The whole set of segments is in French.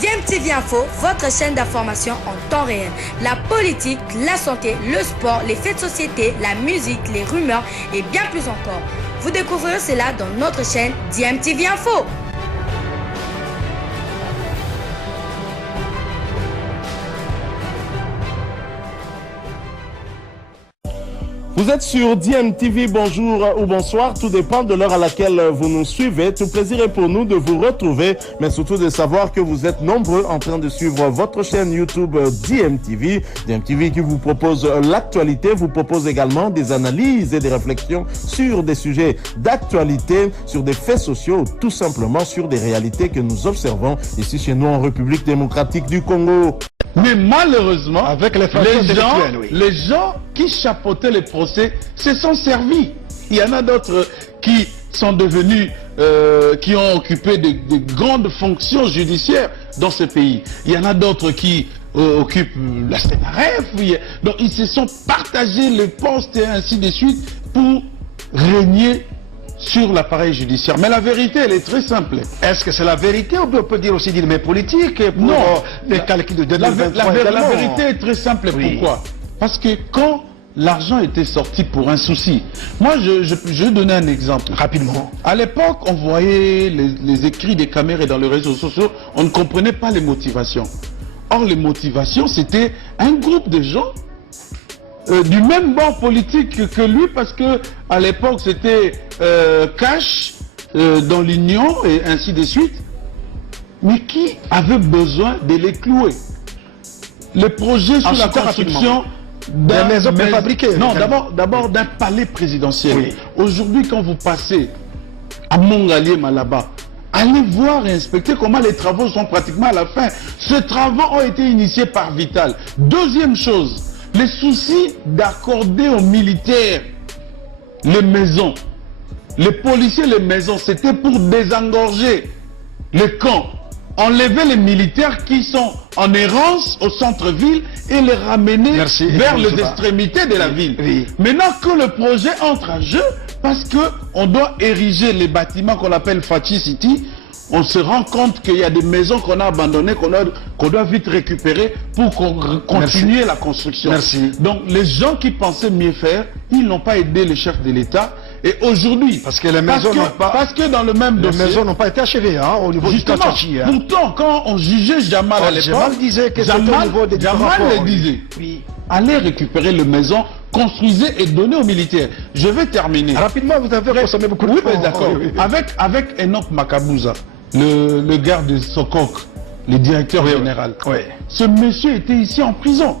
DMTV Info, votre chaîne d'information en temps réel. La politique, la santé, le sport, les faits de société, la musique, les rumeurs et bien plus encore. Vous découvrirez cela dans notre chaîne DMTV Info. Vous êtes sur DMTV, bonjour ou bonsoir, tout dépend de l'heure à laquelle vous nous suivez. Tout plaisir est pour nous de vous retrouver, mais surtout de savoir que vous êtes nombreux en train de suivre votre chaîne YouTube DMTV. DMTV qui vous propose l'actualité, vous propose également des analyses et des réflexions sur des sujets d'actualité, sur des faits sociaux, tout simplement sur des réalités que nous observons ici chez nous en République démocratique du Congo. Mais malheureusement, avec les gens qui chapeautaient les procès se sont servis. Il y en a d'autres qui sont devenus, qui ont occupé de grandes fonctions judiciaires dans ce pays. Il y en a d'autres qui occupent la CNRF. Donc ils se sont partagés les postes et ainsi de suite pour régner sur l'appareil judiciaire. Mais la vérité, elle est très simple. Est-ce que c'est la vérité ou on peut dire aussi des politiques pour non, les calculs de 2023? La vérité est très simple. Oui. Pourquoi? Parce que quand l'argent était sorti pour un souci, moi je vais donner un exemple. Rapidement. À l'époque, on voyait les écrits des caméras dans les réseaux sociaux, on ne comprenait pas les motivations. Or, les motivations, c'était un groupe de gens du même bord politique que lui, parce que à l'époque c'était Cash dans l'Union et ainsi de suite, mais qui avait besoin de les clouer. Les projets sur la construction des maisons préfabriquées. Non, d'abord d'un palais présidentiel. Oui. Aujourd'hui, quand vous passez à Mongalier Malaba, allez voir et inspecter comment les travaux sont pratiquement à la fin. Ces travaux ont été initiés par Vital. Deuxième chose, les soucis d'accorder aux militaires les maisons, les policiers les maisons, c'était pour désengorger les camps, enlever les militaires qui sont en errance au centre-ville et les ramener vers les extrémités de la ville. Oui. Maintenant que le projet entre en jeu, parce qu'on doit ériger les bâtiments qu'on appelle Fachi City, on se rend compte qu'il y a des maisons qu'on a abandonnées, qu'on doit vite récupérer pour continuer la construction. Merci. Donc les gens qui pensaient mieux faire, ils n'ont pas aidé les chefs de l'État. Et aujourd'hui, parce que les maisons n'ont pas, parce que dans le même dossier, les maisons n'ont pas été achevées au niveau du Kachachi. Pourtant, quand on jugeait Jamal à l'époque, Jamal disait que c'était au niveau des Jamal le disait. Oui. Allez récupérer les maisons, construisez et donnez aux militaires. Je vais terminer. Rapidement, vous avez consommé beaucoup de temps. Oui, mais d'accord. Avec Enoch Makabouza, le garde de Sokok, le directeur général. Oui. Ce monsieur était ici en prison.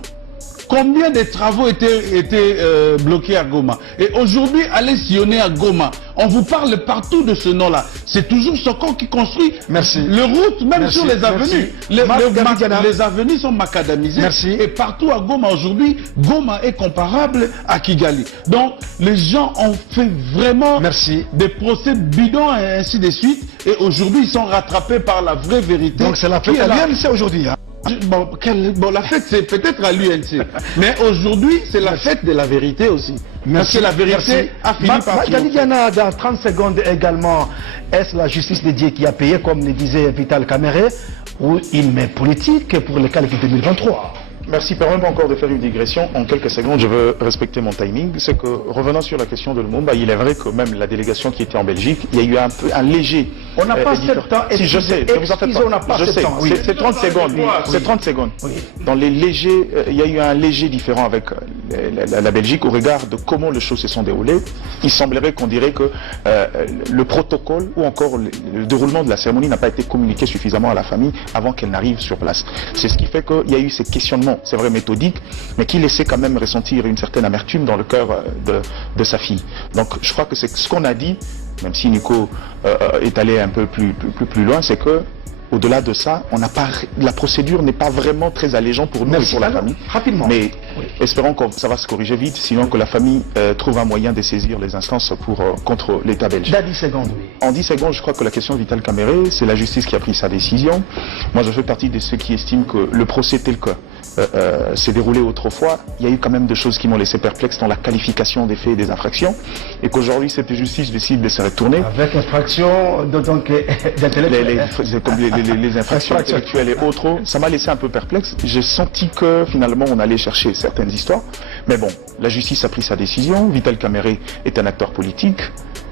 Combien de travaux étaient bloqués à Goma? Et aujourd'hui, allez sillonner à Goma. On vous parle partout de ce nom-là. C'est toujours Sokok qui construit. Merci. Les routes, même sur les avenues. Les avenues sont macadamisées. Merci. Et partout à Goma, aujourd'hui, Goma est comparable à Kigali. Donc, les gens ont fait vraiment des procès bidons et ainsi de suite. Et aujourd'hui, ils sont rattrapés par la vraie vérité. Donc, c'est la fête à l'UNC aujourd'hui. Bon, la fête, c'est peut-être à l'UNC. Mais aujourd'hui, c'est la fête de la vérité aussi. Parce que la vérité a fini par triompher. Diana, dans 30 secondes également, est-ce la justice de Dieu qui a payé, comme le disait Vital Kamere, ou une main politique pour les calculs 2023? Merci. Permettez-moi encore de faire une digression. En quelques secondes, je veux respecter mon timing. C'est que, revenant sur la question de Lumumba, il est vrai que même la délégation qui était en Belgique, il y a eu un léger... On n'a pas 7 ans. Si, je sais. Ne vous en faites pas. On n'a pas 7 ans. Oui. C'est 30 secondes. C'est 30 secondes. Oui. Dans les légers, il y a eu un léger différent avec la Belgique au regard de comment les choses se sont déroulées. Il semblerait qu'on dirait que le protocole ou encore le déroulement de la cérémonie n'a pas été communiqué suffisamment à la famille avant qu'elle n'arrive sur place. C'est ce qui fait qu'il y a eu ces questionnements, c'est vrai méthodiques, mais qui laissaient quand même ressentir une certaine amertume dans le cœur de sa fille. Donc je crois que c'est ce qu'on a dit, même si Nico est allé un peu plus loin, c'est que au-delà de ça, la procédure n'est pas vraiment très allégeante pour nous et pour la famille. Rapidement. Mais espérons que ça va se corriger vite, sinon que la famille trouve un moyen de saisir les instances contre l'État belge. Dans 10 secondes, oui. En 10 secondes, je crois que la question de Vital Kamerhe, c'est la justice qui a pris sa décision. Moi, je fais partie de ceux qui estiment que le procès tel que s'est déroulé autrefois, il y a eu quand même des choses qui m'ont laissé perplexe dans la qualification des faits et des infractions, et qu'aujourd'hui, cette justice décide de se retourner. Avec infraction d'intellectuels. Les infractions intellectuelles et autres, ça m'a laissé un peu perplexe. J'ai senti que finalement, on allait chercher certaines histoires. Mais bon, la justice a pris sa décision. Vital Kamerhe est un acteur politique.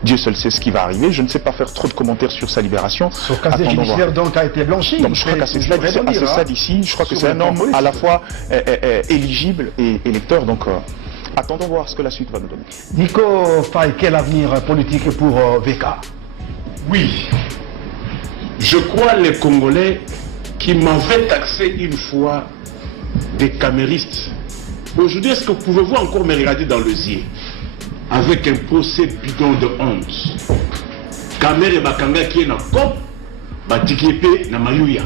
Dieu seul sait ce qui va arriver. Je ne sais pas faire trop de commentaires sur sa libération. Son casier judiciaire donc a été blanchi. Donc je crois qu'à ce stade ici, je crois que c'est un homme à la fois éligible et électeur. Donc attendons voir ce que la suite va nous donner. Nico Faye, quel avenir politique pour VK? Oui, je crois les Congolais qui m'avaient taxé une fois des caméristes. Aujourd'hui, est-ce que pouvez-vous encore me regarder dans le yeux avec un procès bidon de honte? Kamere Bakanga qui est dans le cop, Batikiepe na Mayuya.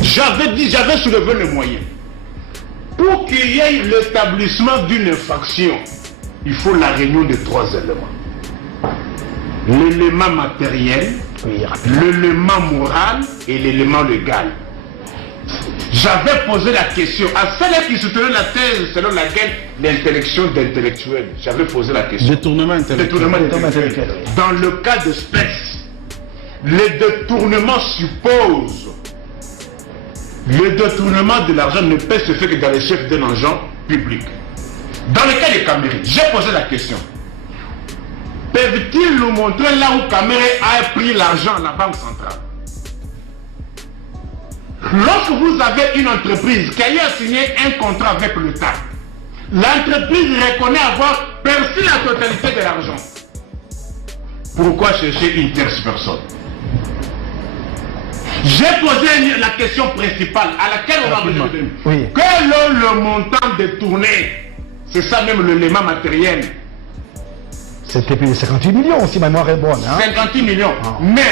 J'avais soulevé le moyen. Pour qu'il y ait l'établissement d'une infraction, il faut la réunion de 3 éléments. L'élément matériel, l'élément moral et l'élément légal. J'avais posé la question à celles qui soutenaient la thèse selon laquelle l'intellection d'intellectuels. J'avais posé la question. Détournement intellectuel. Dans le cas de Spetz, le détournement suppose le détournement de l'argent ne peut se faire que dans les chefs d'un agent public. Dans le cas de Kamerhe, j'ai posé la question. Peuvent-ils nous montrer là où Kamerhe a pris l'argent à la Banque centrale? Lorsque vous avez une entreprise qui a signé un contrat avec l'État, l'entreprise reconnaît avoir perçu la totalité de l'argent. Pourquoi chercher une tierce personne? J'ai posé la question principale à laquelle on va venir. Oui. Quel est le montant détourné? C'est ça même l'élément matériel. C'était plus de 58 millions si ma mémoire est bonne. Hein? 58 millions. Mais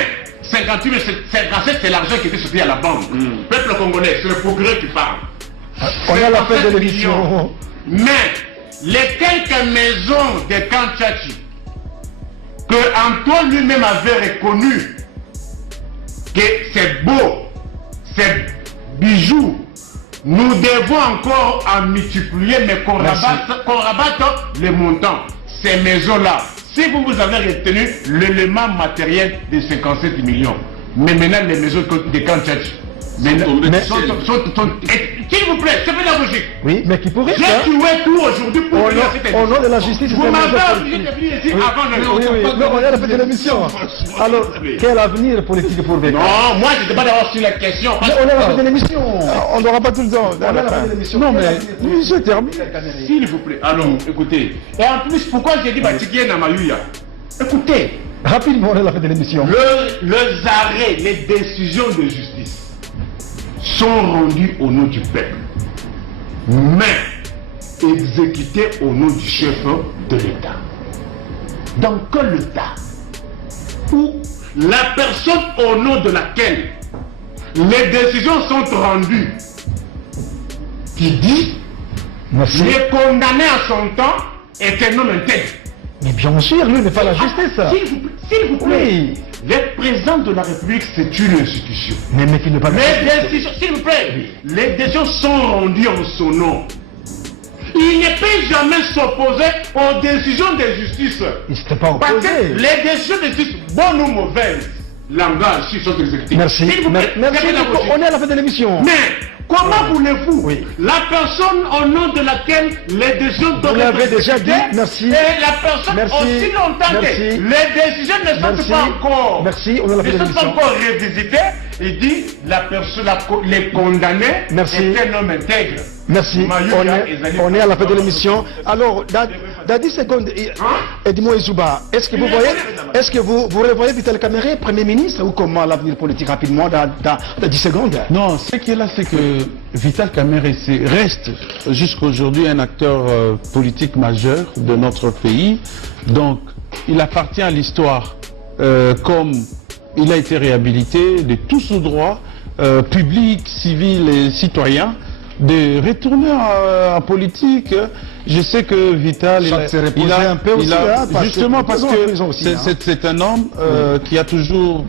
58 millions, c'est l'argent qui était sorti à la banque. Peuple congolais, c'est le procureur qui parle. On est à la fin de l'émission. Mais les quelques maisons de Kanchachi que Antoine lui-même avait reconnu que c'est beau, c'est bijoux, nous devons encore en multiplier, mais qu'on rabatte les montants. Ces maisons-là, si vous avez retenu l'élément matériel de 57 millions, mais maintenant les maisons de Kanchachi, s'il vous plaît, c'est pédagogique. Oui, mais qui pourrait j'ai tué tout aujourd'hui pour venir à cette émission. Au nom de la justice, vous m'avez obligé de venir ici avant le... Non, on est à la fin de l'émission. Alors, quel avenir politique pour VK? Non, moi je ne sais pas d'avoir sur la question. Mais on est à la fin de l'émission. On n'aura pas tout le temps. On est à la fin de l'émission. Non, mais je termine. S'il vous plaît. Alors, écoutez. Et en plus, pourquoi j'ai dit Batikié Namayuya? Écoutez. Rapidement, on est à la fin de l'émission. Les arrêts, les décisions de justice sont rendus au nom du peuple, mais exécutés au nom du chef de l'État. Dans quel État où la personne au nom de laquelle les décisions sont rendues, qui dit les condamnés à son temps est un homme intègre? Mais bien sûr, lui n'est pas la justice. S'il vous plaît. Oui. Le président de la République, c'est une institution. Mais qui n'est pas les décisions, s'il vous plaît, les décisions sont rendues en son nom. Il ne peut jamais s'opposer aux décisions de justice. Il ne s'était pas opposé. Parce que les décisions de justice, bonnes ou mauvaises, langage, si sont exécutées. Merci. Merci. On est à la fin de l'émission. Mais comment voulez-vous la personne au nom de laquelle les décisions doivent être exécutées, merci. Et la personne aussi longtemps que les décisions ne sont pas encore, revisitées, il dit la personne, les condamnés est un homme intègre. Merci. On est à la fin de l'émission. Alors, dans 10 secondes, dis-moi Izouba, est-ce que vous revoyez Vital Kamerhe Premier ministre ou comment l'avenir politique rapidement dans 10 secondes? Non, ce qui est là, c'est que Vital Kamerhe reste jusqu'aujourd'hui un acteur politique majeur de notre pays. Donc, il appartient à l'histoire comme il a été réhabilité de tous ses droits publics, civils et citoyens. de retourner en politique. Je sais que Vital, justement parce que c'est un homme qui a toujours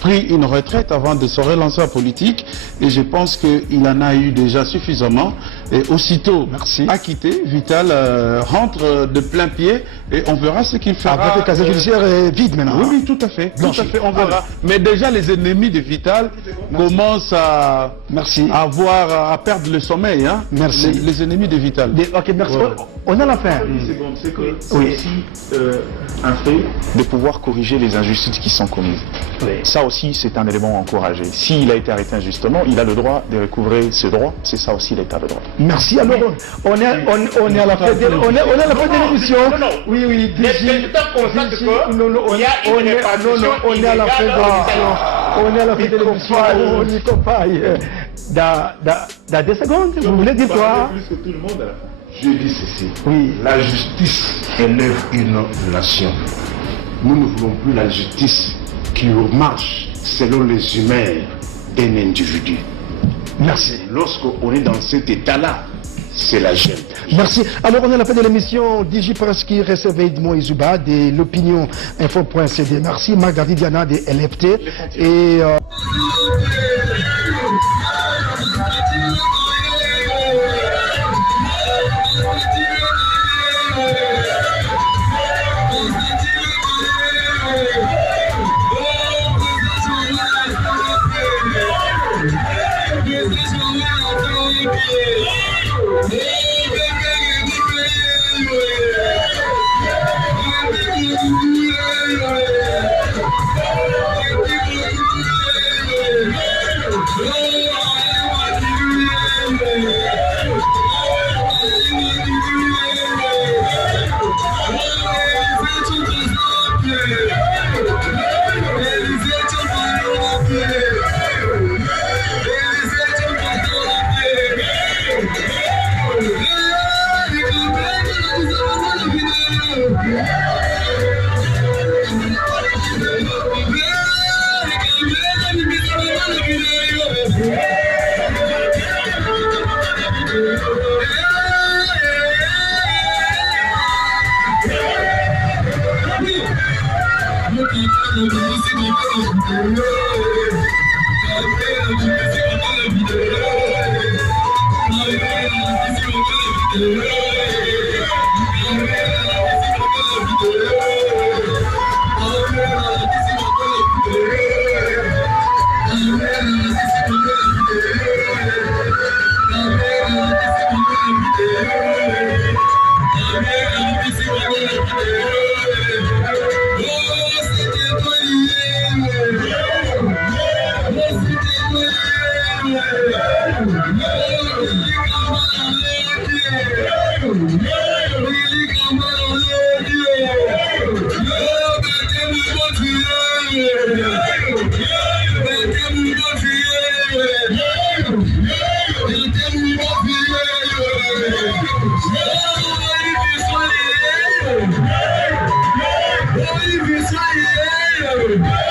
pris une retraite avant de se relancer en politique, et je pense qu'il en a eu déjà suffisamment. Et aussitôt acquitté, Vital rentre de plein pied et on verra ce qu'il fera. Avec le casier judiciaire est vide maintenant. Oui, tout à fait. Tout à fait, on verra. Mais déjà les ennemis de Vital commencent à perdre le sommeil. Hein. Merci. Les ennemis de Vital. Ok, merci. On a la fin. C'est aussi un fait de pouvoir corriger les injustices qui sont commises. Ça aussi, c'est un élément encouragé. S'il a été arrêté injustement, il a le droit de recouvrer ses droits. C'est ça aussi l'état de droit. Merci. Alors, on est à la fin de l'émission. Oui, oui. On est à la fin de l'émission. On est à la fin de l'émission. On y compagne. Dans 2 secondes, vous voulez dire quoi? Plus que tout le monde à la fin. Je dis ceci. Oui. La justice élève une nation. Nous ne voulons plus la justice qui marche selon les humeurs d'un individu. Merci. Lorsqu'on est dans cet état-là, c'est la gêne. Merci. Alors, on est à la fin de l'émission. DJ Press qui recevait Edmond Izuba de l'opinion info.cd. Merci. Marc Diana de LFT. Et. Yeah.